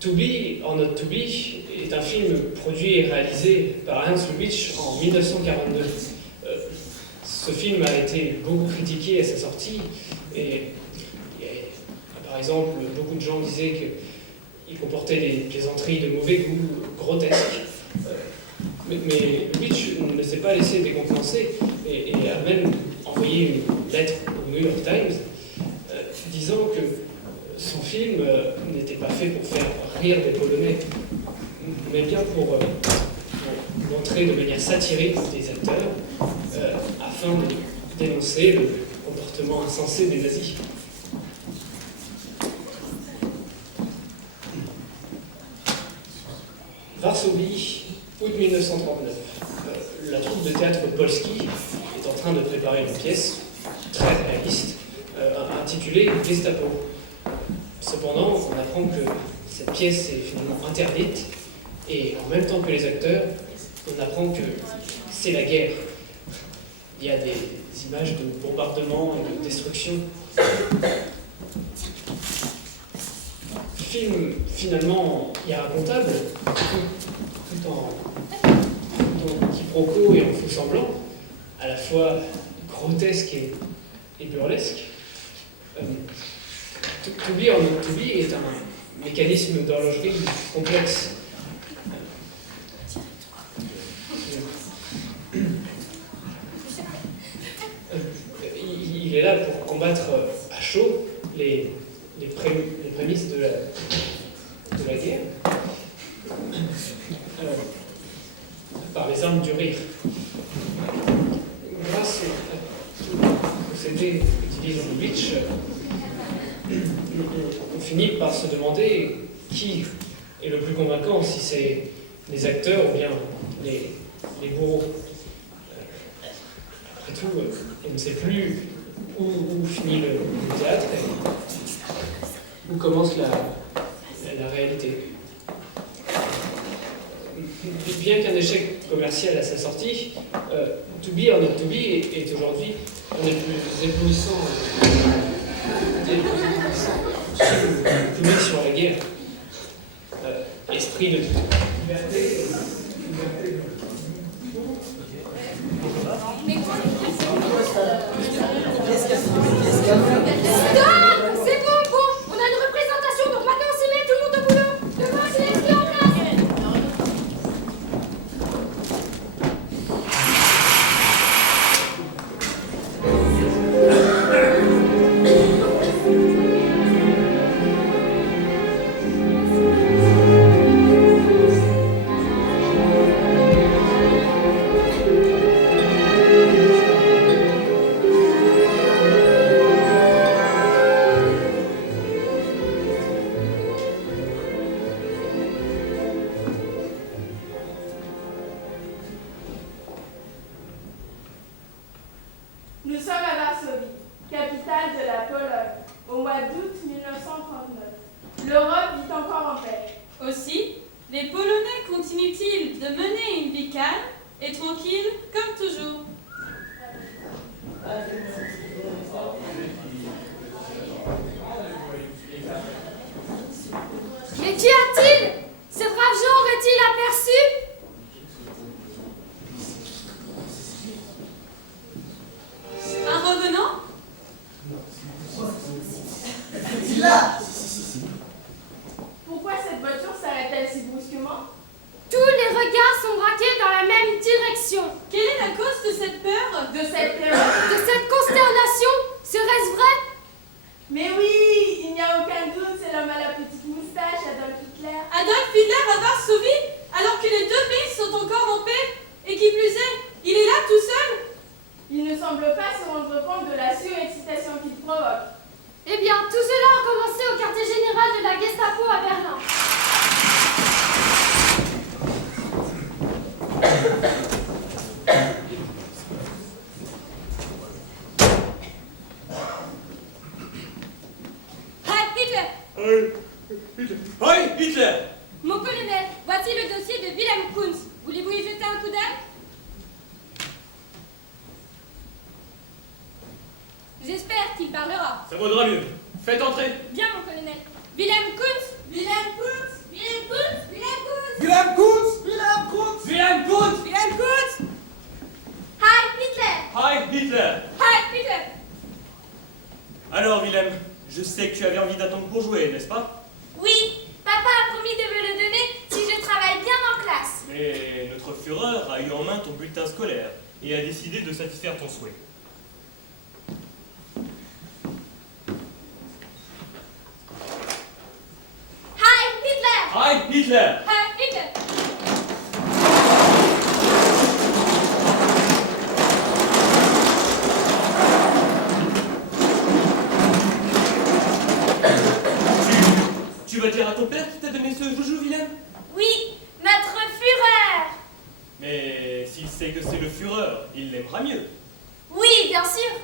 To Be or Not To Be est un film produit et réalisé par Ernst Lubitsch en 1942. Ce film a été beaucoup critiqué à sa sortie et par exemple, beaucoup de gens disaient qu'il comportait des plaisanteries de mauvais goût, grotesques. Mais Lubitsch ne s'est pas laissé décontenancer et a même envoyé une lettre au New York Times disant que son film n'était pas fait pour faire rire des Polonais, mais bien pour montrer de manière satirique des acteurs afin de dénoncer le comportement insensé des nazis. Varsovie, août 1939. La troupe de théâtre Polski est en train de préparer une pièce très réaliste intitulée Gestapo. Cependant, on apprend que cette pièce est finalement interdite et en même temps que les acteurs, on apprend que c'est la guerre. Il y a des images de bombardement et de destruction. Film finalement irracontable, tout en quiproquo et en faux semblant, à la fois grotesque et burlesque. To Be or Not To Be est un mécanisme d'horlogerie complexe. Il est là pour combattre à chaud les prémices de la guerre par les armes du rire. Grâce au procédé utilisé en Lubitsch, on finit par se demander qui est le plus convaincant, si c'est les acteurs ou bien les bourreaux. Après tout, on ne sait plus où finit le théâtre et où commence la réalité. Bien qu'un échec commercial à sa sortie, To Be or Not To Be est aujourd'hui un des plus éblouissants films sur la guerre. Esprit de liberté. C'est bon, on a une représentation, donc maintenant on s'y met, tout le monde au boulot. Devant, c'est les pieds en place. Nous sommes à Varsovie, capitale de la Pologne, au mois d'août 1939. L'Europe vit encore en paix. Aussi, les Polonais continuent-ils de mener une vie calme et tranquille comme toujours. Mais qu'y a-t-il? Ces braves gens auraient-ils aperçu? Un revenant? Pourquoi cette voiture s'arrête-t-elle si brusquement? Tous les regards sont braqués dans la même direction. Quelle est la cause de cette peur? De cette terreur. De cette consternation Heil Hitler! Mon colonel, voici le dossier de Wilhelm Kunz. Voulez-vous y jeter un coup d'œil? J'espère qu'il parlera. Ça vaudra mieux. Faites entrer. Bien, mon colonel. Wilhelm Kunz. Wilhelm Kunz. Wilhelm Kunz. Wilhelm Kunz. Wilhelm Kunz! Wilhelm Kunz! Wilhelm Kunz! Wilhelm Kunz. Heil Hitler. Heil Hitler! Heil Hitler. Alors, Wilhelm, je sais que tu avais envie d'attendre pour jouer, n'est-ce pas? Oui, papa a promis de me le donner si je travaille bien en classe. Mais notre Führer a eu en main ton bulletin scolaire et a décidé de satisfaire ton souhait. Heil Hitler. Heil Hitler! Heil Hitler. Tu vas dire à ton père qui t'a donné ce joujou, Wilhelm? Oui, notre Führer. Mais s'il sait que c'est le Führer, il l'aimera mieux. Oui, bien sûr.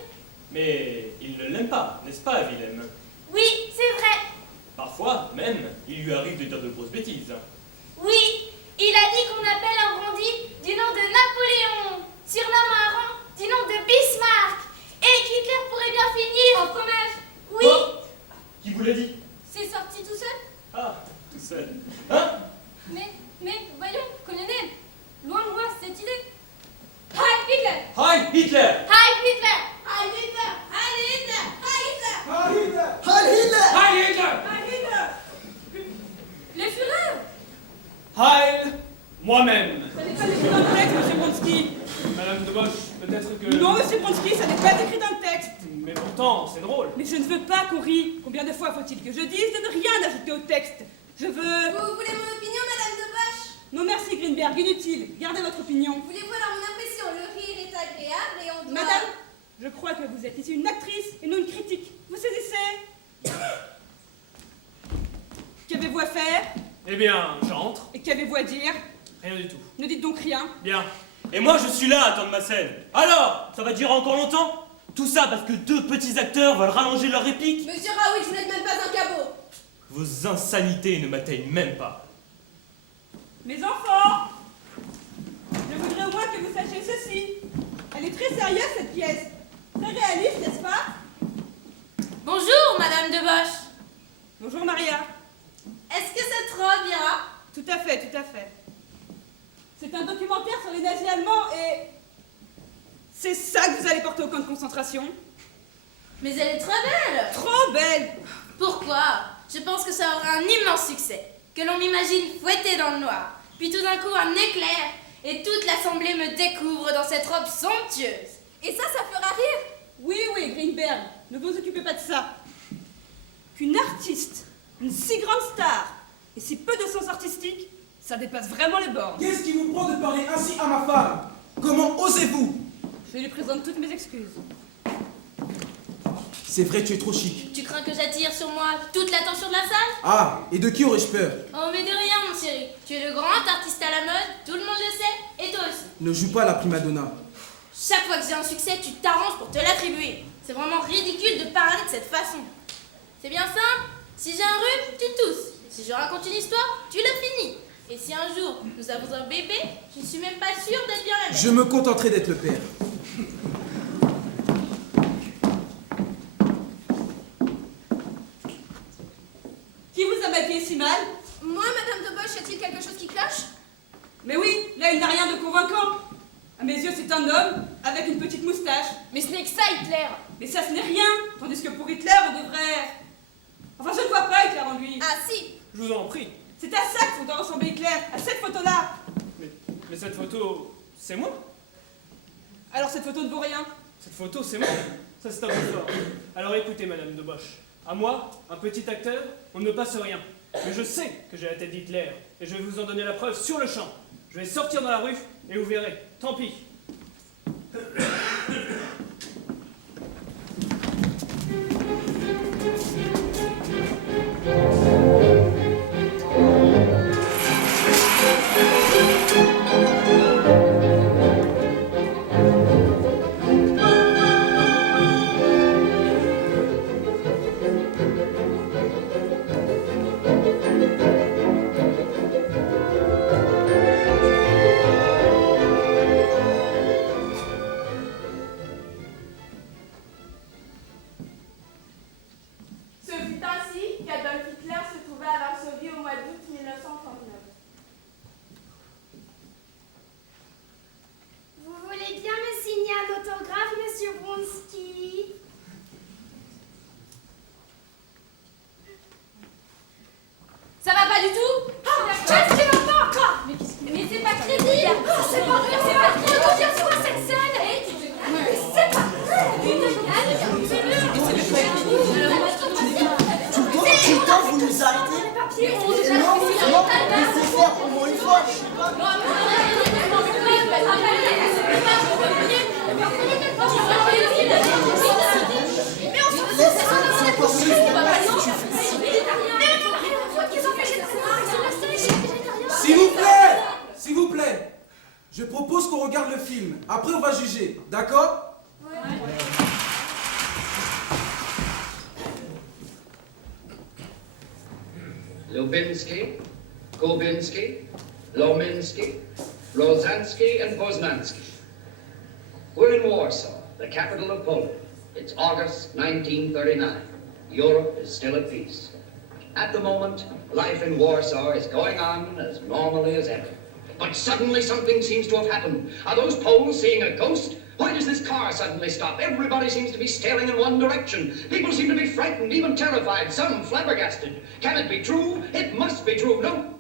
Mais il ne l'aime pas, n'est-ce pas, Wilhelm? Oui, c'est vrai. Parfois, même, il lui arrive de dire de grosses bêtises. Oui, il a dit qu'on appelle un bandit du nom de Napoléon, surnomme un rang du nom de Bismarck, et qu'Hitler pourrait bien finir au fromage. Oui, Oh, qui vous l'a dit? c'est sorti tout seul. Ah, tout seul. Hein? Mais, voyons, colonel, loin de moi cette idée. Heil Hitler! Heil Hitler! Heil Hitler! Heil Hitler! Heil Hitler! Heil Hitler! Heil Hitler! Heil Hitler! Heil Hitler! Heil Hitler! Le Führer! Heil moi-même. Ça n'est pas écrit dans le texte, monsieur Bronski. Madame de Bosch, peut-être que... Non, monsieur Bronski, ça n'est pas écrit dans le texte. Mais pourtant, c'est drôle. Mais je ne veux pas qu'on rie. Combien de fois faut-il que je dise de ne rien ajouter au texte? Je veux... Vous voulez mon opinion, Madame de Bosch? Non merci, Greenberg, inutile. Gardez votre opinion. Voulez-vous alors mon impression? Le rire est agréable et on doit... Madame, je crois que vous êtes ici une actrice et non une critique. Vous saisissez? Qu'avez-vous à faire? Eh bien, j'entre. Et qu'avez-vous à dire? Rien du tout. Ne dites donc rien. Bien. Et moi, je suis là à attendre ma scène. Alors, ça va durer encore longtemps? Tout ça parce que deux petits acteurs veulent rallonger leur réplique? Monsieur Raoult, vous n'êtes même pas un cabot. Vos insanités ne m'atteignent même pas. Mes enfants, je voudrais au moins que vous sachiez ceci. Elle est très sérieuse, cette pièce. Très réaliste, n'est-ce pas? Bonjour, Madame de Bosch. Bonjour, Maria. Est-ce que cette robe ira? Tout à fait, tout à fait. C'est un documentaire sur les nazis allemands et... C'est ça que vous allez porter au camp de concentration? Mais elle est très belle. Trop belle! Pourquoi? Je pense que ça aura un immense succès. Que l'on m'imagine fouettée dans le noir. Puis tout d'un coup, un éclair. Et toute l'assemblée me découvre dans cette robe somptueuse. Et ça fera rire. Oui, oui, Greenberg, ne vous occupez pas de ça. Qu'une artiste, une si grande star, et si peu de sens artistique, ça dépasse vraiment les bornes. Qu'est-ce qui vous prend de parler ainsi à ma femme? Comment osez-vous? Je lui présente toutes mes excuses. C'est vrai, tu es trop chic. Tu crains que j'attire sur moi toute l'attention de la salle? Ah, et de qui aurais-je peur? Oh, mais de rien, mon chéri. Tu es le grand artiste à la mode, tout le monde le sait, et toi aussi. Ne joue pas la prima donna. Chaque fois que j'ai un succès, tu t'arranges pour te l'attribuer. C'est vraiment ridicule de parler de cette façon. C'est bien simple. Si j'ai un rhume, tu tousses. Si je raconte une histoire, tu la finis. Et si un jour nous avons un bébé, je ne suis même pas sûre d'être bien la mère. Je me contenterai d'être le père. Qui vous a maquillé si mal? Moi, Madame de Bosch, y a-t-il quelque chose qui cloche? Mais oui, là il n'a rien de convaincant. À mes yeux, c'est un homme avec une petite moustache. Mais ce n'est que ça, Hitler. Mais ça, ce n'est rien. Tandis que pour Hitler, on devrait... Enfin, je ne vois pas Hitler en lui. Ah si. Je vous en prie. C'est à ça qu'il faut doit ressembler Hitler, à cette photo-là. Mais cette photo, c'est moi. Alors cette photo ne vaut rien. Cette photo, c'est moi. Ça, c'est un peu fort. Alors écoutez, Madame de Bosch. À moi, un petit acteur, on ne me passe rien. Mais je sais que j'ai la tête d'Hitler. Et je vais vous en donner la preuve sur le champ. Je vais sortir dans la rue et vous verrez. Tant pis. D'accord? Lubinsky, Kubinsky, Lominsky, Rozansky, and Poznansky. We're in Warsaw, the capital of Poland. It's August 1939. Europe is still at peace. At the moment, life in Warsaw is going on as normally as ever. But suddenly something seems to have happened. Are those Poles seeing a ghost? Why does this car suddenly stop? Everybody seems to be staring in one direction. People seem to be frightened, even terrified, some flabbergasted. Can it be true? It must be true. No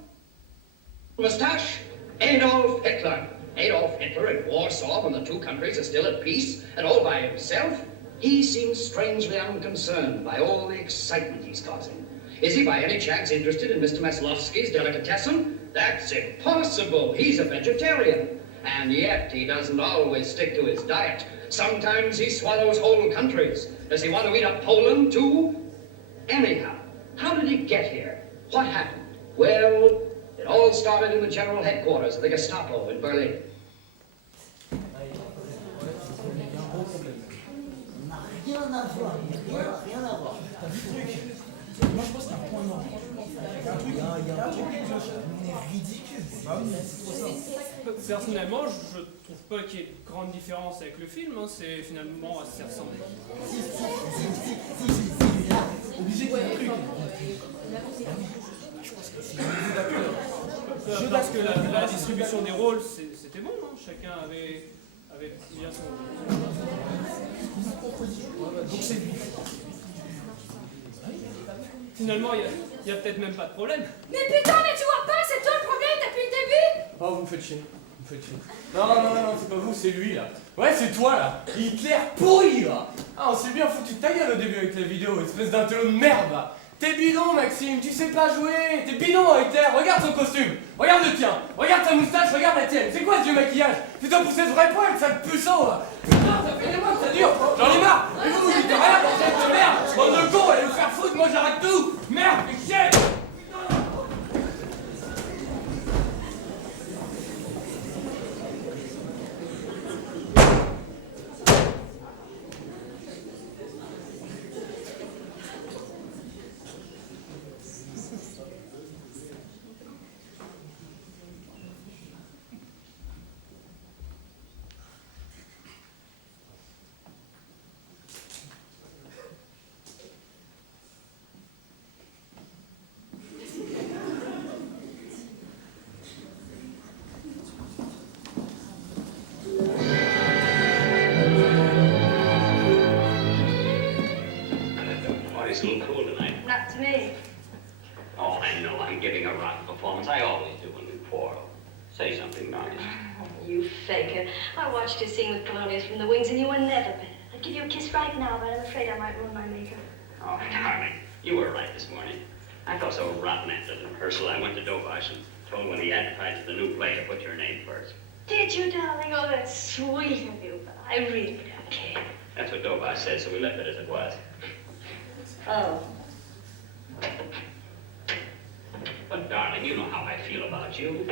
mustache? Adolf Hitler. Adolf Hitler in Warsaw when the two countries are still at peace and all by himself? He seems strangely unconcerned by all the excitement he's causing. Is he by any chance interested in Mr. Maslovsky's delicatessen? That's impossible. He's a vegetarian. And yet he doesn't always stick to his diet. Sometimes he swallows whole countries. Does he want to eat up Poland too? Anyhow, how did he get here? What happened? Well, it all started in the general headquarters of the Gestapo in Berlin. Moi, je pense qu'il y a un point noir. Il y a un truc, on est ridicule. Bah oui, c'est trop ça. Personnellement, je trouve pas qu'il y ait de grande différence avec le film, hein. C'est finalement assez ressemblant. Obligé qu'il y ait un truc. Je pense que la distribution des rôles, c'était bon, hein. Chacun avait bien son... Donc c'est lui. Finalement, il y a peut-être même pas de problème. Mais putain, mais tu vois pas, c'est toi le problème depuis le début! Oh, vous me faites chier. Vous me faites chier. Non, c'est pas vous, c'est lui là. Ouais, c'est toi là. Hitler pourri là. Ah, on s'est bien foutu de ta gueule au début avec la vidéo, espèce d'intello de merde là. T'es bidon, Maxime, tu sais pas jouer. T'es bidon, Hitler. Regarde ton costume. Regarde le tien. Regarde ta moustache, regarde la tienne. C'est quoi ce vieux maquillage? Tu dois pousser ce vrai poil, sale puceau là. Putain, ça fait des mois que ça dure. J'en ai marre. Et vous dites rien, bordel de merde. Bande de cons, allez vous faire foutre, moi j'arrête tout. Merde, mais chier. It's a little cool tonight. Not to me. Oh, I know. I'm giving a rotten performance. I always do when we quarrel. Say something nice. You faker. I watched you sing with Polonius from the wings and you were never better. I'd give you a kiss right now, but I'm afraid I might ruin my makeup. Oh, darling, you were right this morning. I felt so rotten after the rehearsal. I went to Dovash and told him when he advertised the new play to put your name first. Did you, darling? Oh, that's sweet of you, but I really don't care. That's what Dovash said, so we left it as it was. Oh. But, darling, you know how I feel about you.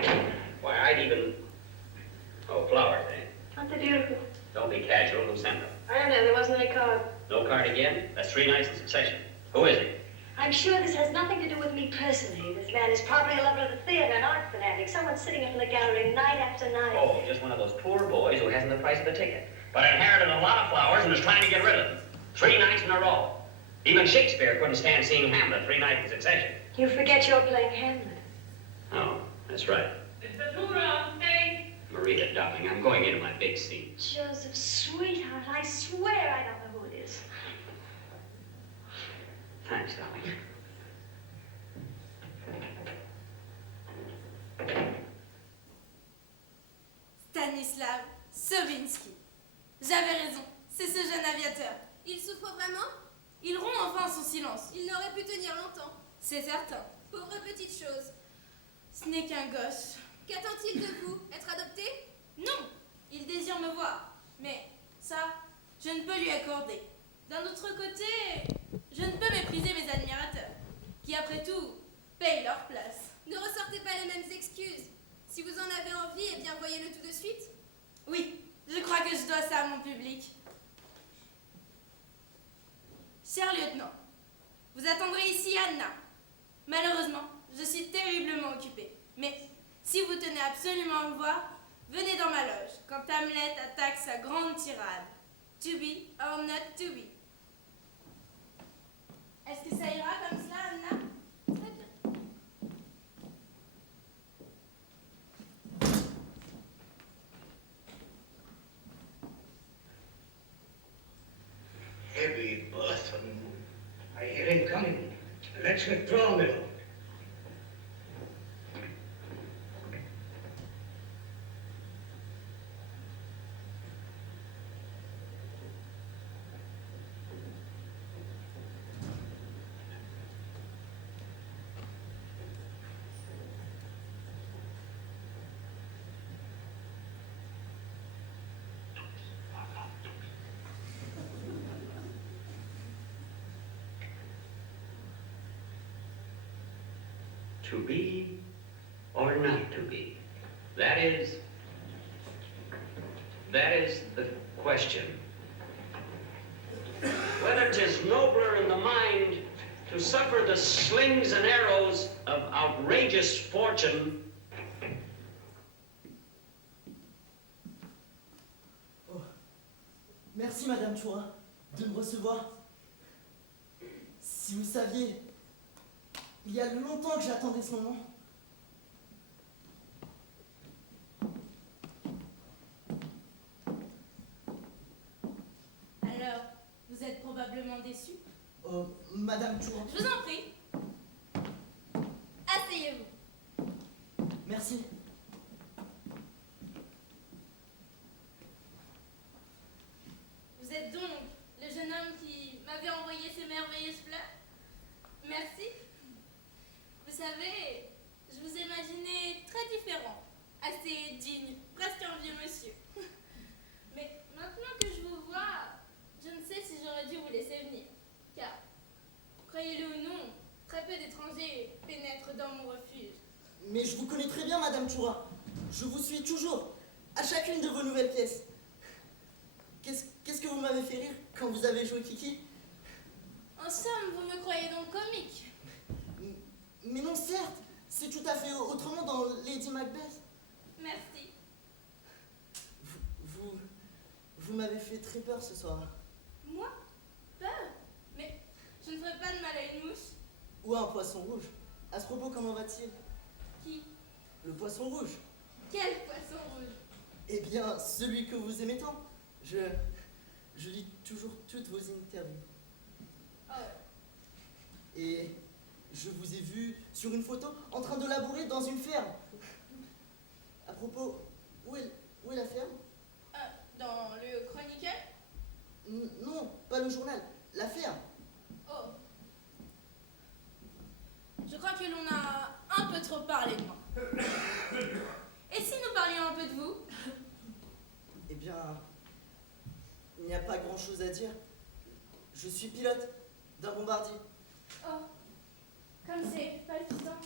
Why, I'd even... Oh, flowers, eh? Aren't they beautiful? Don't be casual, who sent them? I don't know, there wasn't any card. No card again? That's 3 nights in succession. Who is he? I'm sure this has nothing to do with me personally. This man is probably a lover of the theater, an art fanatic, someone sitting in the gallery night after night. Oh, just one of those poor boys who hasn't the price of a ticket, but inherited a lot of flowers and is trying to get rid of them. 3 nights in a row. Even Shakespeare couldn't stand seeing Hamlet 3 nights in succession. You forget you're playing Hamlet. Oh, that's right. Mr. Tura on stage. Marita, darling, I'm going into my big scene. Joseph, sweetheart, I swear I don't know who it is. Thanks, darling. Stanislav Sovinsky. J'avais raison, c'est ce jeune aviateur. Il souffre vraiment? Il rompt enfin son silence. Il n'aurait pu tenir longtemps. C'est certain. Pauvre petite chose. Ce n'est qu'un gosse. Qu'attend-il de vous? Être adopté? Non, il désire me voir. Mais ça, je ne peux lui accorder. D'un autre côté, je ne peux mépriser mes admirateurs, qui après tout, payent leur place. Ne ressortez pas les mêmes excuses. Si vous en avez envie, eh bien voyez-le tout de suite. Oui, je crois que je dois dois ça à mon public. Cher lieutenant, vous attendrez ici Anna. Malheureusement, je suis terriblement occupée. Mais si vous tenez absolument à me voir, venez dans ma loge quand Hamlet attaque sa grande tirade. To be or not to be. Est-ce que ça ira comme cela, Anna? Très bien. Heavy burthen. I hear him coming. Let's withdraw, my lord. To be or not to be? That is the question. Whether 'tis nobler in the mind to suffer the slings and arrows of outrageous fortune. Oh. Merci, Madame Choura, de me recevoir. Si vous saviez, il y a longtemps que j'attendais ce moment. Alors, vous êtes probablement déçu? Oh, Madame Choura. Je vous en prie. Asseyez-vous. Merci. Vous êtes donc le jeune homme qui m'avait envoyé ces merveilleuses fleurs? Merci. Vous savez, je vous imaginais très différent, assez digne, presque un vieux monsieur. Mais maintenant que je vous vois, je ne sais si j'aurais dû vous laisser venir. Car, croyez-le ou non, très peu d'étrangers pénètrent dans mon refuge. Mais je vous connais très bien, Madame Choura. Je vous suis toujours, à chacune de vos nouvelles pièces. Qu'est-ce que vous m'avez fait rire quand vous avez joué Kiki? En somme, vous me croyez donc comique? Mais non, certes, c'est tout à fait autrement dans Lady Macbeth. Merci. Vous m'avez fait très peur ce soir. Moi? Peur? Mais je ne ferai pas de mal à une mouche. Ou à un poisson rouge. À ce propos, comment va-t-il? Qui? Le poisson rouge. Quel poisson rouge? Eh bien, celui que vous aimez tant. Je lis toujours toutes vos interviews. Oh. Et je vous ai vu sur une photo en train de labourer dans une ferme. À propos, où est la ferme? Dans le Chronicle? Non, pas le journal, la ferme. Oh. Je crois que l'on a un peu trop parlé de moi. Et si nous parlions un peu de vous? Eh bien, il n'y a pas grand-chose à dire. Je suis pilote d'un bombardier. Oh, comme c'est palpitant.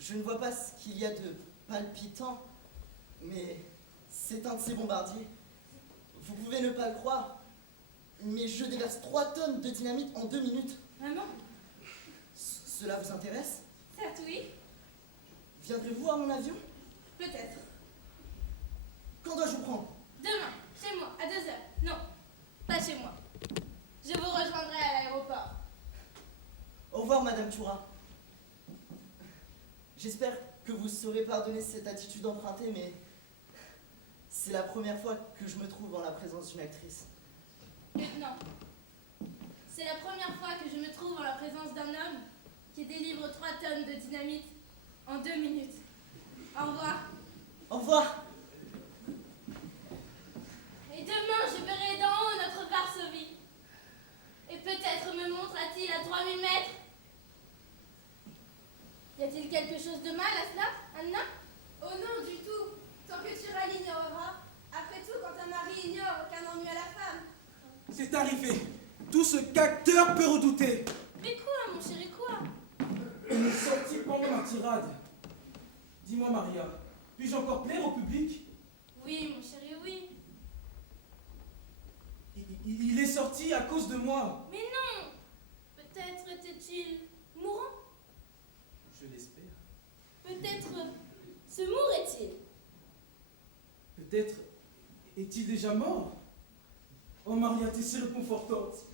Je ne vois pas ce qu'il y a de palpitant, mais c'est un de ces bombardiers. Vous pouvez ne pas le croire, mais je déverse 3 tonnes de dynamite en 2 minutes. Vraiment? Cela vous intéresse? Certes, oui. Viendrez-vous à mon avion? Peut-être. Quand dois-je vous prendre? Demain, chez moi, à 2 heures. Non, pas chez moi. Je vous rejoindrai à l'aéroport. Au revoir, Madame Choura. J'espère que vous saurez pardonner cette attitude empruntée, mais c'est la première fois que je me trouve en la présence d'une actrice. Lieutenant, c'est la première fois que je me trouve en la présence d'un homme qui délivre 3 tonnes de dynamite en 2 minutes. Au revoir. Au revoir. Et demain, je verrai d'en haut notre Varsovie. Et peut-être me montrera-t-il à 3000 mètres. Y a-t-il quelque chose de mal à cela, Anna? Oh non, du tout. Tant que tu l'ignoreras. Après tout, quand un mari ignore, aucun ennui à la femme. C'est arrivé. Tout ce qu'acteur peut redouter. Mais quoi, mon chéri, quoi? Elle est sortie pendant ma tirade. Dis-moi, Maria, Puis-je encore plaire au public? Oui, mon chéri, oui. Il est sorti à cause de moi. Mais non! Peut-être était-il mourant? Je l'espère. Peut-être se mourrait-il? Peut-être est-il déjà mort? Oh Maria, t'es si réconfortante.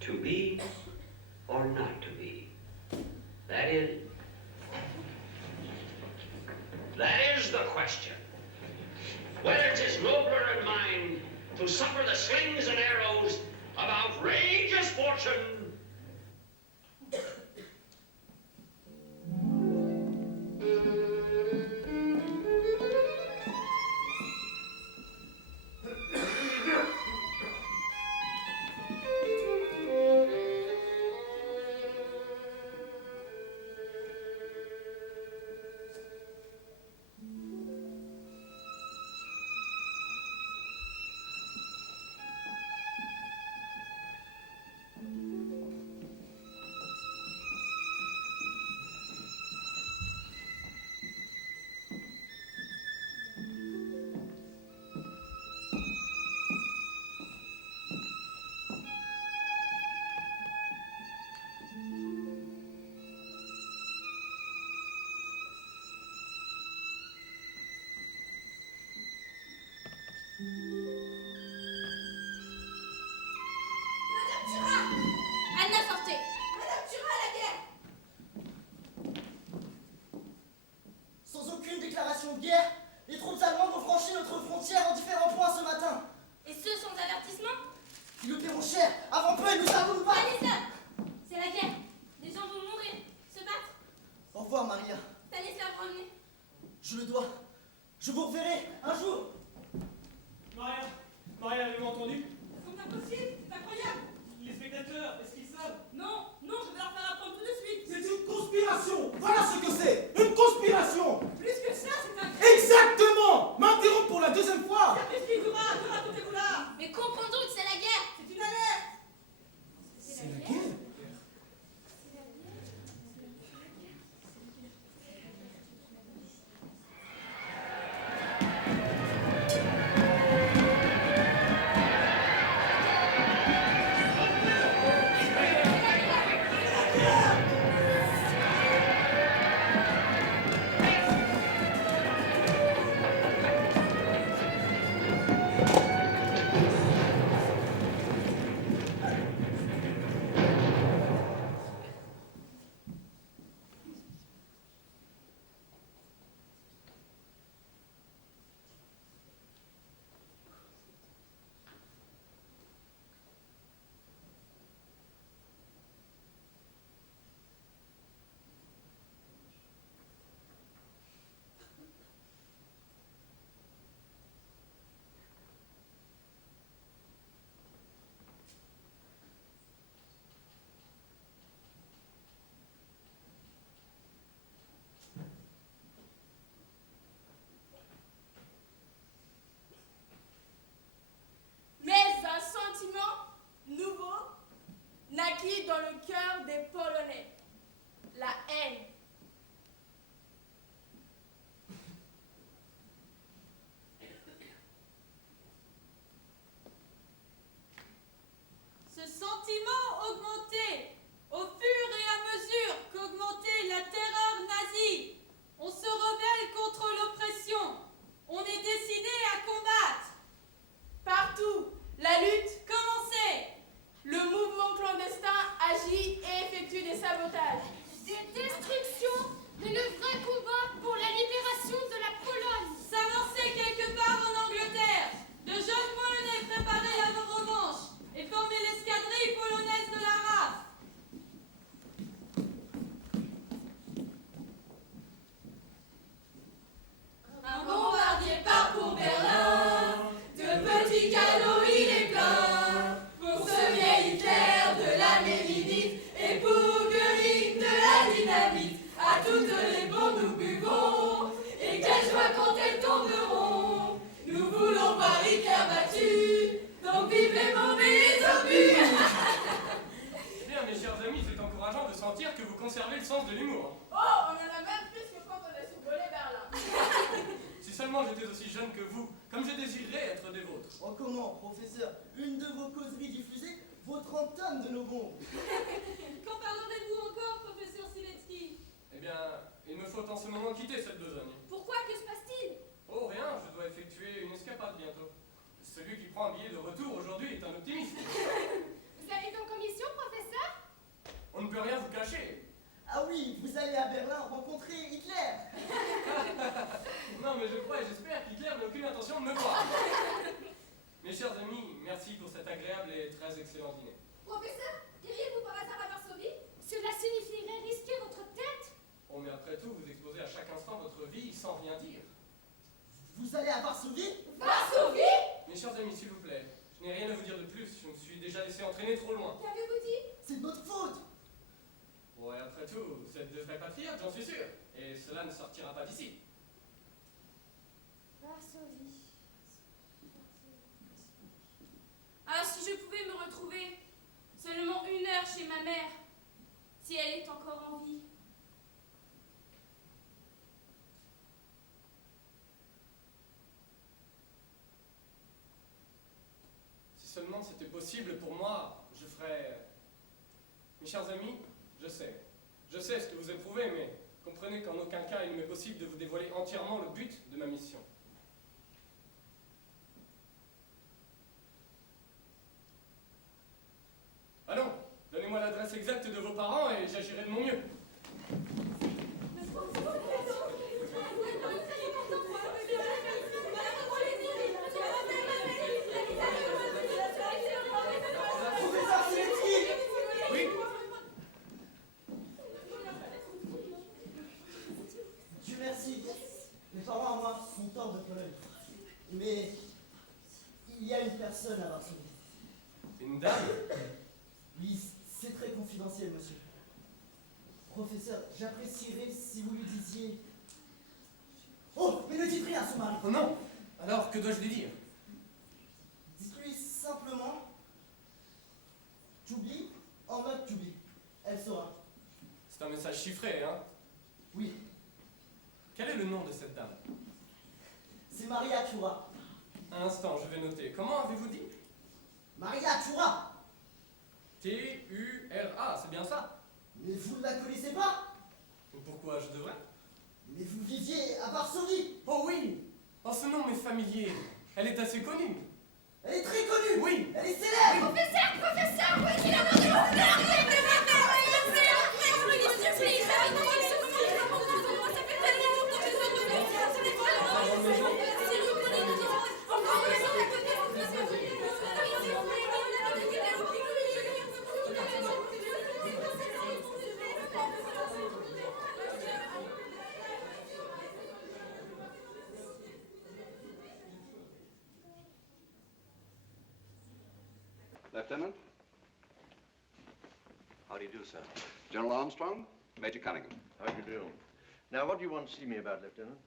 To be or not to be? That is the question. Whether it is nobler in mind to suffer the slings and arrows of outrageous fortune, Anna, sortez! Madame Turin, à la guerre! Sans aucune déclaration de guerre, les troupes allemandes ont franchi notre frontière en différents points ce matin. Et ce sans avertissement? Ils le paieront cher. Avant peu, nous allons nous battre. Stanislas! C'est la guerre. Des gens vont mourir, se battre. Au revoir, Maria. Stanislas, revenez. Je le dois. Je vous reverrai un jour. Maria, avez-vous entendu? C'est impossible, c'est incroyable. Les spectateurs, est-ce qu'ils savent? Non, non, je vais leur faire apprendre tout de suite. C'est une conspiration. Voilà ce que c'est. Une conspiration. Plus que ça, c'est un... Exactement. M'interrompre pour la deuxième fois. Sapristi, Dora, que racontez-vous là? Mais comprends donc, c'est la guerre. C'est une alerte. C'est la guerre. Mais un sentiment nouveau naquit dans le cœur des Polonais. La haine. Ce sentiment augmentait au fur et à mesure qu'augmentait la terreur nazie. On se rebelle contre l'oppression. On est décidé à combattre. Partout, la lutte Commencez. Le mouvement clandestin agit et effectue des sabotages. Des destructions, mais le vrai combat pour la libération de la Pologne. S'avancer quelque part en Angleterre. De jeunes Polonais préparaient la revanche et formaient l'escadrille polonaise de la RAF. Un bombardier part pour Berlin. conserver le sens de l'humour. Oh, on en a même plus que quand on a survolé Berlin. Si seulement j'étais aussi jeune que vous, comme je désirerais être des vôtres. Oh comment, professeur? Une de vos causeries diffusées vaut 30 tonnes de nos bombes. Quand parlerez-vous encore, professeur Siletsky? Eh bien, il me faut en ce moment quitter cette besogne. Pourquoi? Que se passe-t-il? Oh, rien, je dois effectuer une escapade bientôt. Celui qui prend un billet de retour aujourd'hui est un optimiste. Vous allez donc en mission, professeur? On ne peut rien vous cacher. Ah oui, vous allez à Berlin rencontrer Hitler. Non, mais je crois et j'espère qu'Hitler n'a aucune intention de me voir. Mes chers amis, merci pour cet agréable et très excellent dîner. Professeur, iriez-vous par hasard à Varsovie? Cela signifierait risquer votre tête. Oh, mais après tout, vous exposez à chaque instant votre vie sans rien dire. Vous allez à Varsovie? Varsovie? Mes chers amis, s'il vous plaît, je n'ai rien à vous dire de plus, je me suis déjà laissé entraîner trop loin. Qu'avez-vous dit? C'est de notre faute. Bon, et après tout, vous êtes de vrais patriotes, j'en suis sûr. Et cela ne sortira pas d'ici. Varsovie. Ah, si je pouvais me retrouver seulement 1 heure chez ma mère, si elle est encore en vie. Si seulement c'était possible pour moi, je ferais... Mes chers amis, je sais ce que vous éprouvez, mais comprenez qu'en aucun cas il ne m'est possible de vous dévoiler entièrement le but de ma mission. Allons, donnez-moi l'adresse exacte de vos parents et j'agirai de mon mieux. Oui. Dieu merci. Mes parents à moi sont hors de Pologne. Mais il y a une personne à Varsovie. Une dame? Oui, c'est très confidentiel, monsieur. Professeur, j'apprécierais si vous lui disiez... Oh, mais ne dites rien à son mari. Oh non. Alors, que dois-je lui dire? Dites-lui simplement... T'oublies, en mode t'oublies. Elle saura. C'est un message chiffré, hein? Oui. Quel est le nom de cette dame? C'est Maria Tura. Un instant, je vais noter. Comment avez-vous dit? Maria Tura. T-U-R-A, c'est bien ça? Mais vous ne la connaissez pas? Pourquoi je devrais? Mais vous viviez à Varsovie. Oh oui! Oh, ce nom m'est familier. Elle est assez connue. Elle est très connue. Oui. Elle est célèbre. Professeur, voici la Lieutenant? How do you do, sir? General Armstrong, Major Cunningham. How do you do? Now, what do you want to see me about, Lieutenant?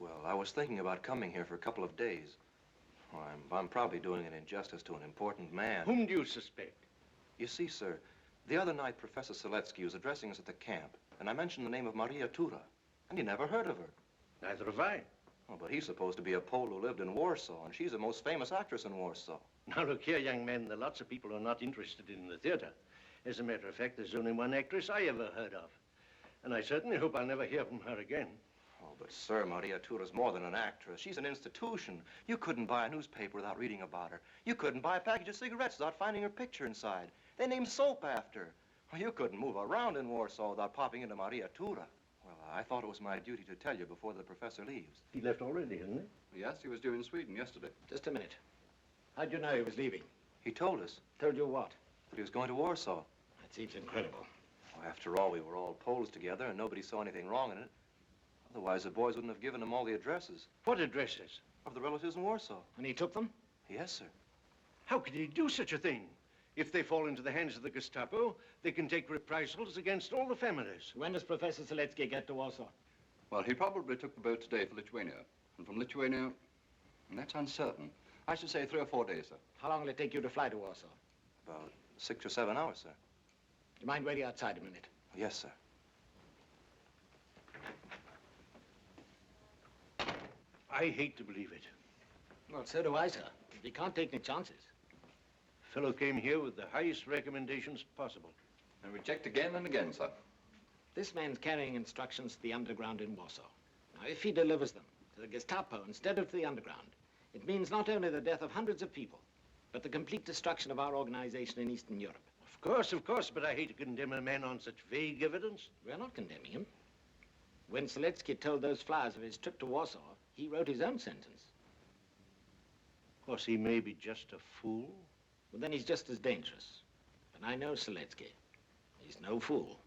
Well, I was thinking about coming here for a couple of days. Well, I'm probably doing an injustice to an important man. Whom do you suspect? You see, sir, the other night Professor Seletsky was addressing us at the camp, and I mentioned the name of Maria Tura, and he never heard of her. Neither have I. Oh, but he's supposed to be a Pole who lived in Warsaw, and she's the most famous actress in Warsaw. Now, look here, young man, there are lots of people who are not interested in the theater. As a matter of fact, there's only one actress I ever heard of. And I certainly hope I'll never hear from her again. Oh, but sir, Maria Tura's more than an actress. She's an institution. You couldn't buy a newspaper without reading about her. You couldn't buy a package of cigarettes without finding her picture inside. They named soap after her. Well, you couldn't move around in Warsaw without popping into Maria Tura. Well, I thought it was my duty to tell you before the professor leaves. He left already, hasn't he? Yes, he was due in Sweden yesterday. Just a minute. How'd you know he was leaving? He told us. Told you what? That he was going to Warsaw. That seems incredible. Well, after all, we were all Poles together, and nobody saw anything wrong in it. Otherwise, the boys wouldn't have given him all the addresses. What addresses? Of the relatives in Warsaw. And he took them? Yes, sir. How could he do such a thing? If they fall into the hands of the Gestapo, they can take reprisals against all the families. When does Professor Seletsky get to Warsaw? Well, he probably took the boat today for Lithuania. And from Lithuania, that's uncertain. I should say 3 or 4 days, sir. How long will it take you to fly to Warsaw? About 6 or 7 hours, sir. Do you mind waiting outside a minute? Yes, sir. I hate to believe it. Well, so do I, sir. We can't take any chances. Fellow came here with the highest recommendations possible. And reject again and again, sir. This man's carrying instructions to the underground in Warsaw. Now, if he delivers them to the Gestapo instead of to the underground, it means not only the death of hundreds of people, but the complete destruction of our organization in Eastern Europe. Of course, but I hate to condemn a man on such vague evidence. We're not condemning him. When Seletsky told those flyers of his trip to Warsaw, he wrote his own sentence. Of course, he may be just a fool. Well, then he's just as dangerous. And I know Seletsky. He's no fool.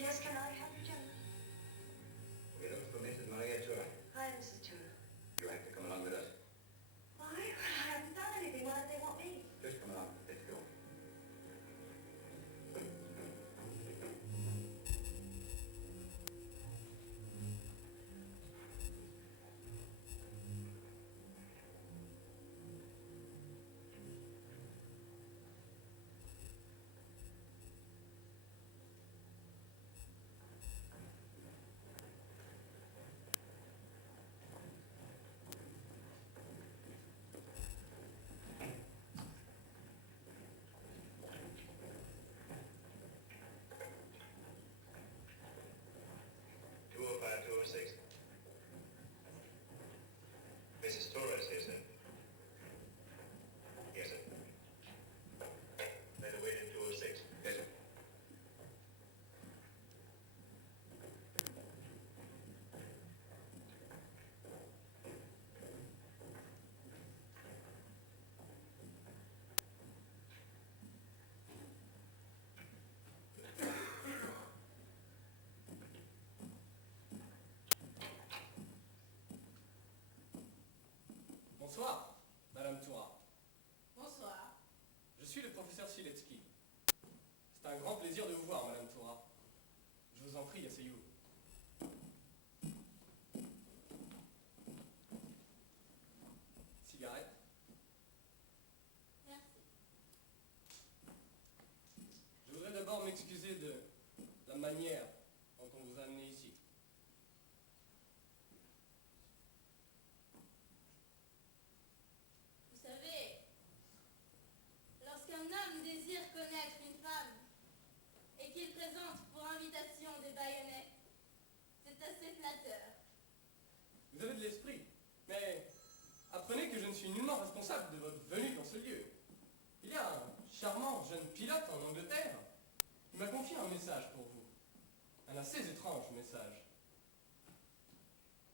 Yes, can I help you, gentlemen? We look for Mrs. Maria Tura. Hi, Mrs. Turner. You have to come along with us. Why? I haven't done anything. Why don't they want me? Just come along. Let's go. Mrs. Torres here, sir. Yes, sir. Then await in 206. Yes, sir. Bonsoir, Madame Toura. Bonsoir. Je suis le professeur Siletsky. C'est un grand plaisir de vous voir, Madame Toura. Je vous en prie, asseyez-vous. Cigarette? Merci. Je voudrais d'abord m'excuser de la manière dont on vous a amené ici. Vous savez, lorsqu'un homme désire connaître une femme et qu'il présente pour invitation des baïonnettes, c'est assez flatteur. Vous avez de l'esprit, mais apprenez que je ne suis nullement responsable de votre venue dans ce lieu. Il y a un charmant jeune pilote en Angleterre qui m'a confié un message pour vous. Un assez étrange message.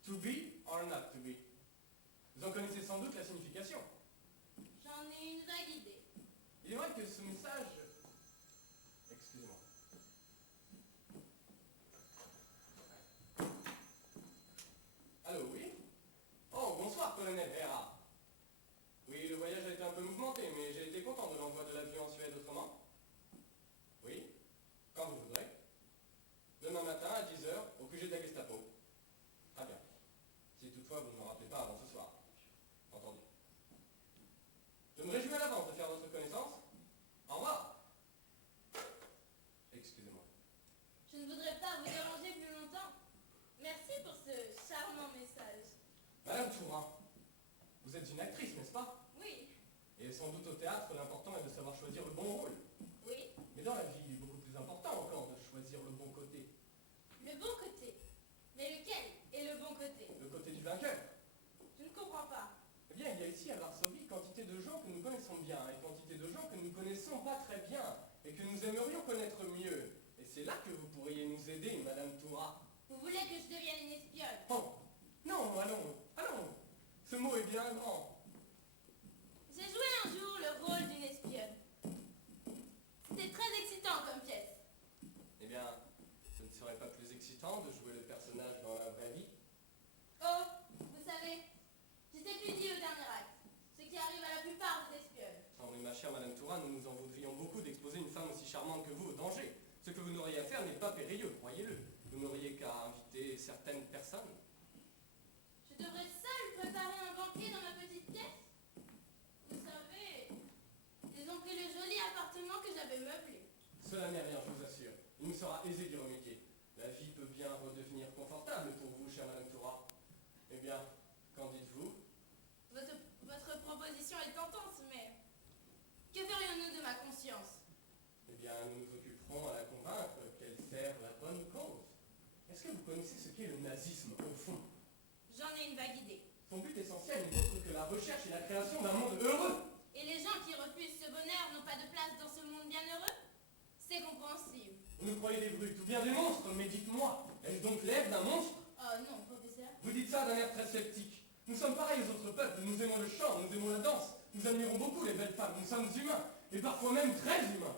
To be or not to be. Vous en connaissez sans doute la signification. J'en ai une vague idée. Il est vrai que ce message... Excusez-moi. Allô, oui? Oh, bonsoir, colonel Hera. Oui, le voyage a été un peu mouvementé, mais j'ai été content de l'envoi de l'avion en Suède autrement. Oui, quand vous voudrez. Demain matin à 10h, au QG de la Gestapo. Très bien. Si toutefois vous ne me rappelez pas avant ce soir. Entendu. Je me réjouis à l'avance de faire votre connaissance. Au revoir. Excusez-moi. Je ne voudrais pas vous déranger plus longtemps. Merci pour ce charmant message. Madame Tourin, vous êtes une actrice, n'est-ce pas? Oui. Et sans doute au théâtre, l'important est de savoir choisir le bon rôle. Oui. Mais dans la vie, il est beaucoup plus important encore de choisir le bon côté. Le bon côté. Mais lequel est le bon côté? Le côté du vainqueur. Je ne comprends pas. Eh bien, il y a ici à Varsovie quantité de gens que nous connaissons bien et quantité de gens que nous ne connaissons pas très bien et que nous aimerions connaître mieux. Et c'est là que vous pourriez nous aider, Madame Toura. Vous voulez que je devienne une espionne? Oh, non, allons. Ce mot est bien grand. J'ai joué un jour le rôle d'une espionne. C'était très excitant comme pièce. Eh bien, ce ne serait pas plus excitant de jouer le personnage dans la vraie vie? Oh, vous savez, j'étais plus dit au dernier acte, ce qui arrive à la plupart des espionnes. Oh, mais ma chère Madame Toura, nous nous en voudrions beaucoup d'exposer une femme aussi charmante que vous au danger. Ce que vous n'auriez à faire n'est pas périlleux, croyez-le. Vous n'auriez qu'à inviter certaines personnes. Je devrais seule préparer un banquet dans ma petite pièce. Vous savez, ils ont pris le joli appartement que j'avais meublé. Cela n'est rien, je vous assure. Il nous sera aisé d'y remédier. La vie peut bien redevenir confortable pour vous, chère Madame Toura. Eh bien, qu'en dites-vous? Votre proposition est tentante, mais que ferions-nous de ma conscience? Eh bien, nous nous occuperons à la convaincre qu'elle sert la bonne cause. Est-ce que vous connaissez ce qu'est le nazisme, au fond? J'en ai une vague idée. Son but essentiel n'est autre que la recherche et la création d'un monde heureux. Et les gens qui refusent ce bonheur n'ont pas de place dans ce monde bienheureux? C'est compréhensible. Vous nous croyez des brutes ou bien des monstres, mais dites-moi, est-ce donc l'ère d'un monstre? Oh non, professeur. Vous dites ça d'un air très sceptique. Nous sommes pareils aux autres peuples, nous aimons le chant, nous aimons la danse, nous admirons beaucoup les belles femmes, nous sommes humains, et parfois même très humains.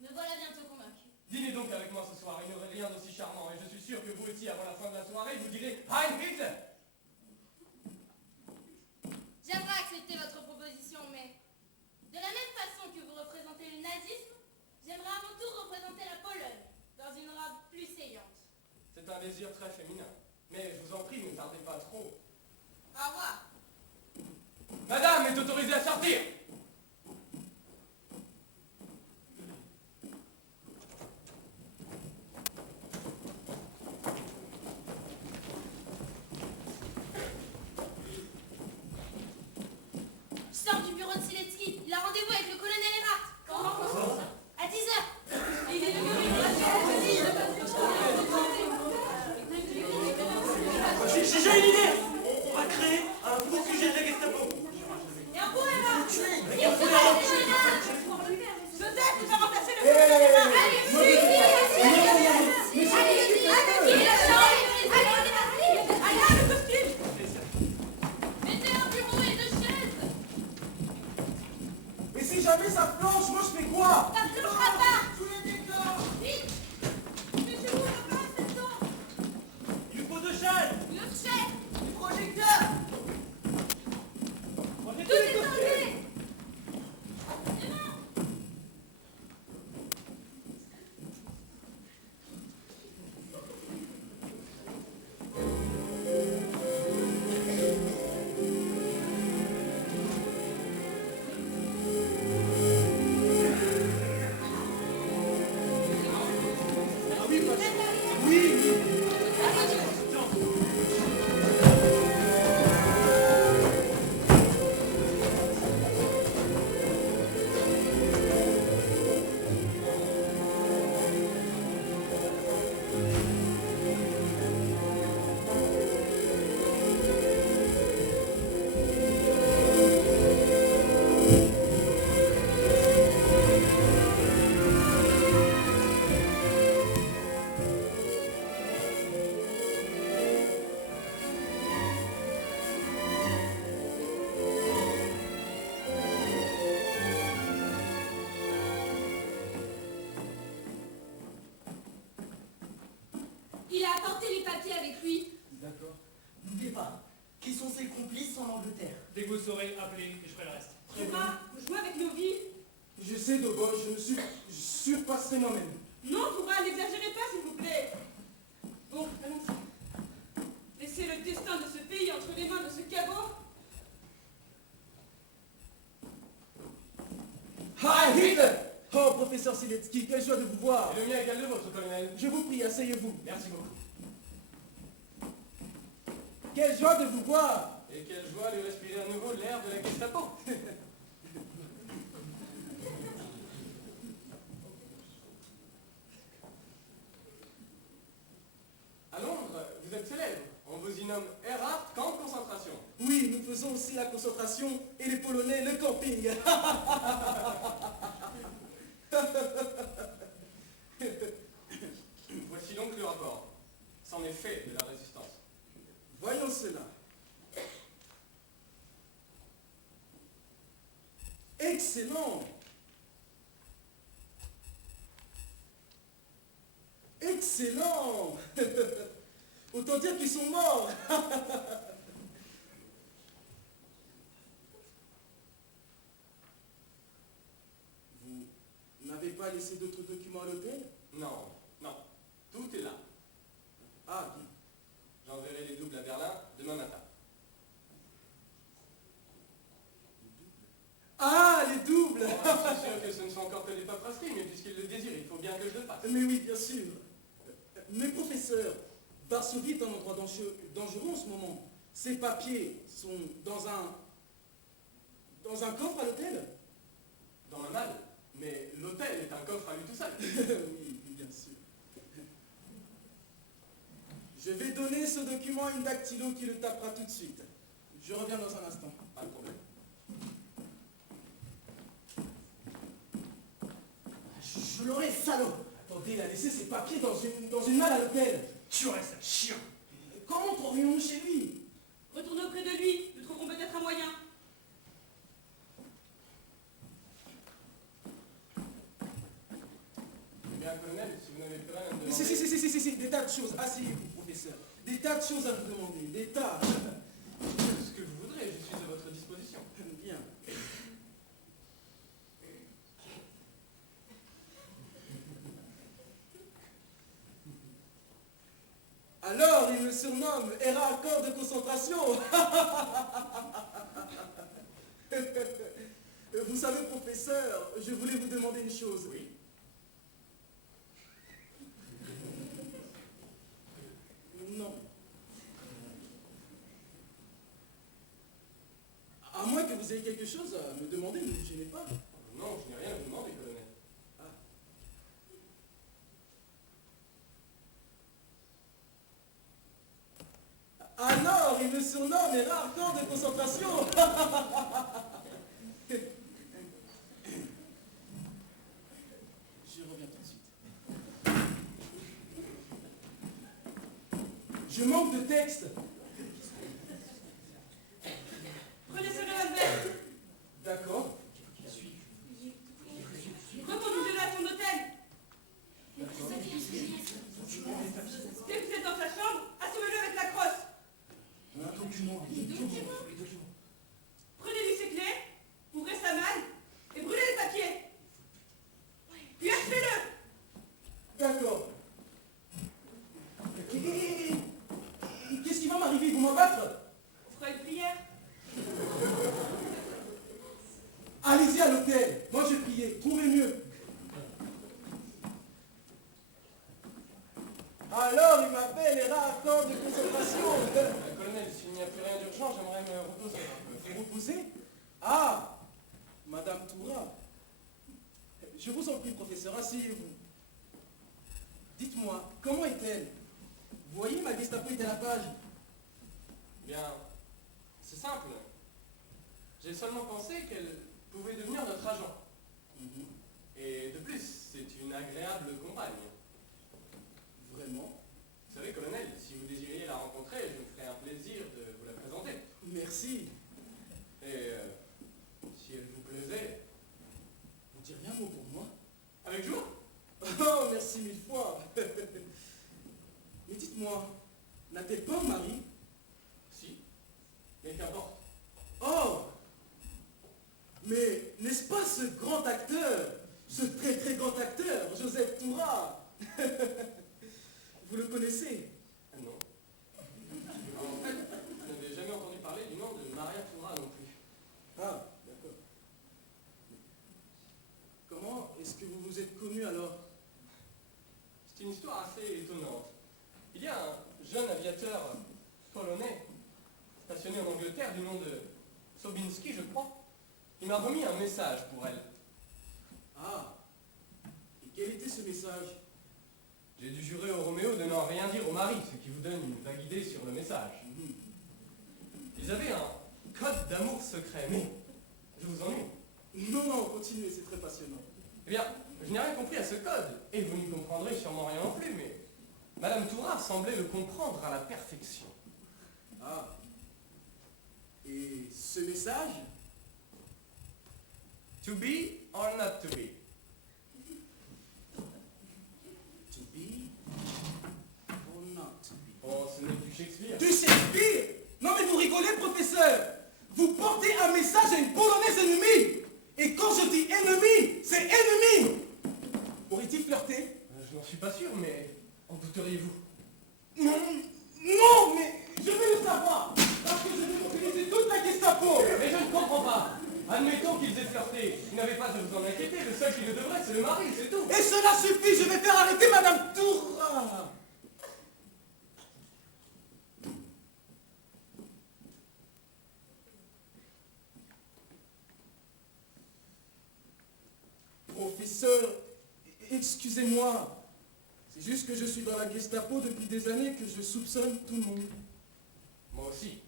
Me voilà bientôt convaincu. Dînez donc avec moi ce soir, il n'y aurait rien d'aussi charmant, et je suis sûr que vous aussi, avant la fin de la soirée, vous direz « Heil Hitler !» J'aimerais accepter votre proposition, mais de la même façon que vous représentez le nazisme, j'aimerais à mon tour représenter la Pologne, dans une robe plus saillante. C'est un désir très féminin, mais je vous en prie, ne tardez pas trop. Au revoir. Madame est autorisée à sortir. Je sors du bureau de Siletsky. Il a rendez-vous avec le colonel Erat. Quand? À 10h. Il est J'ai une idée. On va créer un faux sujet de la Gestapo. Et un poème. Joseph, tu vas remplacer le colonel Erat. Mais si jamais ça planche, moi je fais quoi? Ça ne planchera pas. Tous les décors. Vite. Mais chez vous, on n'a pas assez de temps. Il nous faut 2 chaises. Le chef. Les projecteurs. Tout est enlevé. Il a apporté les papiers avec lui. D'accord. N'oubliez pas, qui sont ses complices en Angleterre? Dès que vous saurez, appelez et je ferai le reste. Thomas, vous jouez avec nos vies. Je sais, de gauche, je surpasserai moi-même. Non, Thomas, n'exagérez pas, s'il vous plaît. Bon, allons-y. Laissez le destin de ce pays entre les mains de ce cabot. Heil Hitler! Oh, professeur Siletsky, quelle joie de vous voir! Et le mien égale le vôtre, colonel. Je vous prie, asseyez-vous. Merci beaucoup. quelle joie de vous voir. Et quelle joie de respirer à nouveau l'air de la Gestapo. À Londres, vous êtes célèbre. On vous y nomme Erhard, camp de concentration. Oui, nous faisons aussi la concentration et les Polonais le camping. Voici donc le rapport. C'en est fait de la résistance. Voyons cela. Excellent. Excellent. Autant dire qu'ils sont morts. Vous n'avez pas laissé d'autres documents à l'hôtel? Non, non. Tout est là. Ah, bien. J'enverrai les doubles à Berlin demain matin. Ah, les doubles. Oh, je suis sûr que ce ne sont encore que des paperasseries, mais puisqu'il le désire, il faut bien que je le fasse. Mais oui, bien sûr. Mais professeur, Varsovie est un endroit dangereux en ce moment. Ces papiers sont dans un coffre à l'hôtel? Dans ma malle. Mais l'hôtel est un coffre à lui tout seul. Oui, bien sûr. Je vais donner ce document à une dactylo qui le tapera tout de suite. Je reviens dans un instant. Pas de problème. Je l'aurai, salaud! Attendez, il a laissé ses papiers dans une malle à l'hôtel. Tu restes un chien. Comment trouverions-nous chez lui? Retournez auprès de lui, nous trouverons peut-être un moyen. Bien, colonel, si vous n'avez plus rien à me Mais demander... si, des tas de choses. Asseyez-vous, professeur. Des tas de choses à vous demander. Des tas. Ce que vous voudrez, je suis à votre disposition. Bien. Alors, il me surnomme Errard, corps de concentration. Vous savez, professeur, je voulais vous demander une chose. Oui. Non. À moins que vous ayez quelque chose à me demander, ne vous gênez pas. Non, je n'ai rien à vous demander, colonel. Alors, il me surnomme Errard, camp de concentration. Je reviens tout de suite. Je manque de texte. Prenez ce revolver. D'accord. Reconduisez-le à son hôtel. D'accord. Dès que vous êtes dans sa chambre, assommez-le avec la crosse. Un document. Prenez-lui ses clés, ouvrez sa malle et brûlez les papiers. Puis achetez-le. D'accord. Et qu'est-ce qui va m'arriver? Ils vont m'abattre? On fera une prière. Allez-y à l'hôtel. Moi, je priais. Trouvez mieux. Alors, il m'appelle Errard, camp de concentration. Colonel, s'il n'y a plus rien d'urgent, j'aimerais me reposer un peu. Vous reposez? Ah, Madame Toura. Je vous en prie, professeur, asseyez-vous. Dites-moi, comment est-elle? Vous voyez, ma Gestapo est à la page. Bien, c'est simple. J'ai seulement pensé qu'elle pouvait devenir notre agent. Et de plus, c'est une agréable compagne. Vraiment? Vous savez, colonel, si vous désiriez la rencontrer, je me ferais un plaisir de vous la présenter. Merci. Et si elle vous plaisait... Vous diriez un mot pour moi? Avec jour? Oh, merci mille fois. Mais dites-moi, n'a-t-elle pas un mari? Si. Mais qu'importe. Oh! Mais n'est-ce pas ce grand acteur, ce très grand acteur, Joseph Toura? Vous le connaissez? Non. En fait, je n'avais jamais entendu parler du nom de Maria Toura non plus. Ah, d'accord. Comment est-ce que vous vous êtes connus alors? C'est une histoire assez étonnante. Il y a un jeune aviateur polonais passionnée en Angleterre du nom de Sobinski, je crois. Il m'a remis un message pour elle. Ah. Et quel était ce message? J'ai dû jurer au Roméo de n'en rien dire au mari, ce qui vous donne une vague idée sur le message. Ils avaient un code d'amour secret, mais je vous ennuie. Non, non, continuez, c'est très passionnant. Eh bien, je n'ai rien compris à ce code, et vous n'y comprendrez sûrement rien non plus, mais Madame Tourard semblait le comprendre à la perfection. Ah. Et ce message? To be or not to be? To be or not to be? Oh, ce n'est plus Shakespeare. Du Shakespeare? Non mais vous rigolez, professeur! Vous portez un message à une Polonaise ennemie! Et quand je dis ennemi, c'est ennemi! Aurait-il flirté? Je n'en suis pas sûr, mais en douteriez-vous? Non, non, mais je vais le savoir! Parce que je vais mobiliser toute la Gestapo! Mais je ne comprends pas! Admettons qu'ils aient flirté. Vous n'avez pas à vous en inquiéter, le seul qui le devrait, c'est le mari, c'est tout. Et cela suffit, je vais faire arrêter Madame Tourard! Professeur, excusez-moi. C'est juste que je suis dans la Gestapo depuis des années que je soupçonne tout le monde. Moi aussi.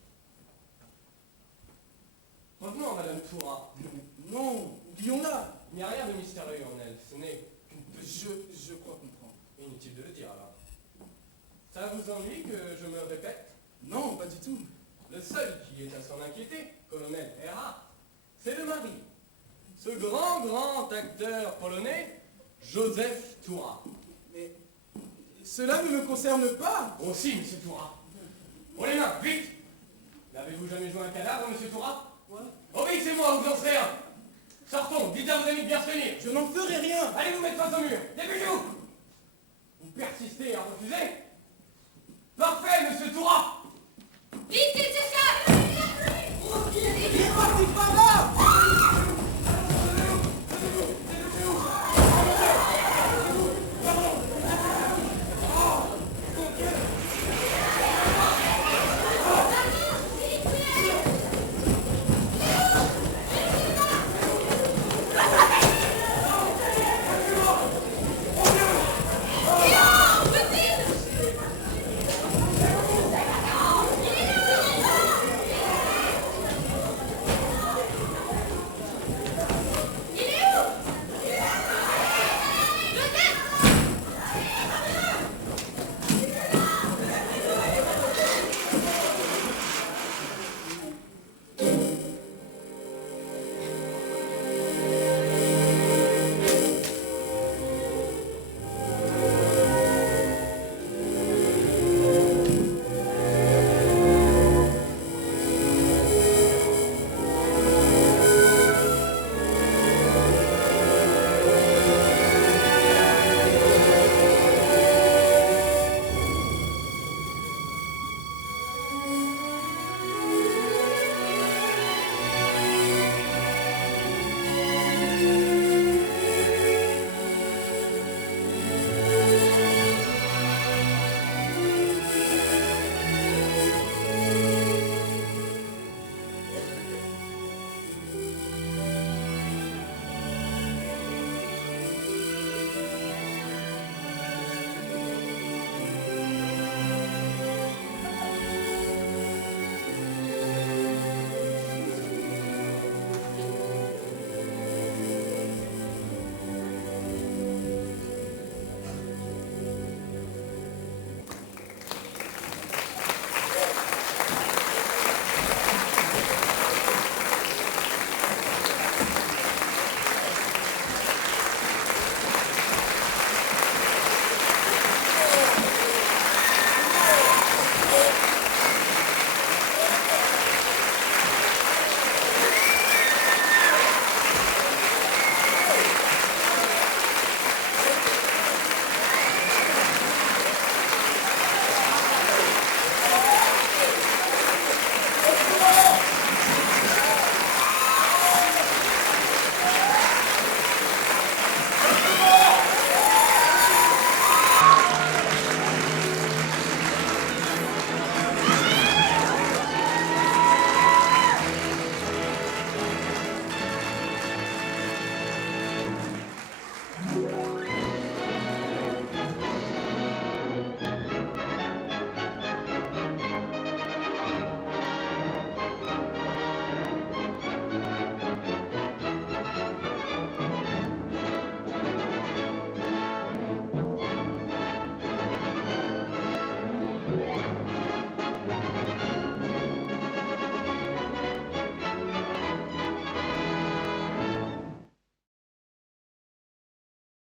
Revenons à Madame Tourard. Non, oublions-la. Il n'y a rien de mystérieux en elle, ce n'est qu'une petite... Je crois comprendre. Inutile de le dire alors. Ça vous ennuie que je me répète? Non, pas du tout. Le seul qui est à s'en inquiéter, colonel Erhard, c'est le mari. Ce grand acteur polonais, Joseph Tourard. Mais cela ne me concerne pas. Aussi, monsieur Tourard. Oh les mains, vite! N'avez-vous jamais joué un cadavre, monsieur Tourard? Ouais. Obéissez-moi, vous n'en serez rien. Sortons, dites à vos amis de bien se tenir. Je n'en ferai rien. Allez vous mettre face au mur, dépêchez-vous. Vous persistez à refuser?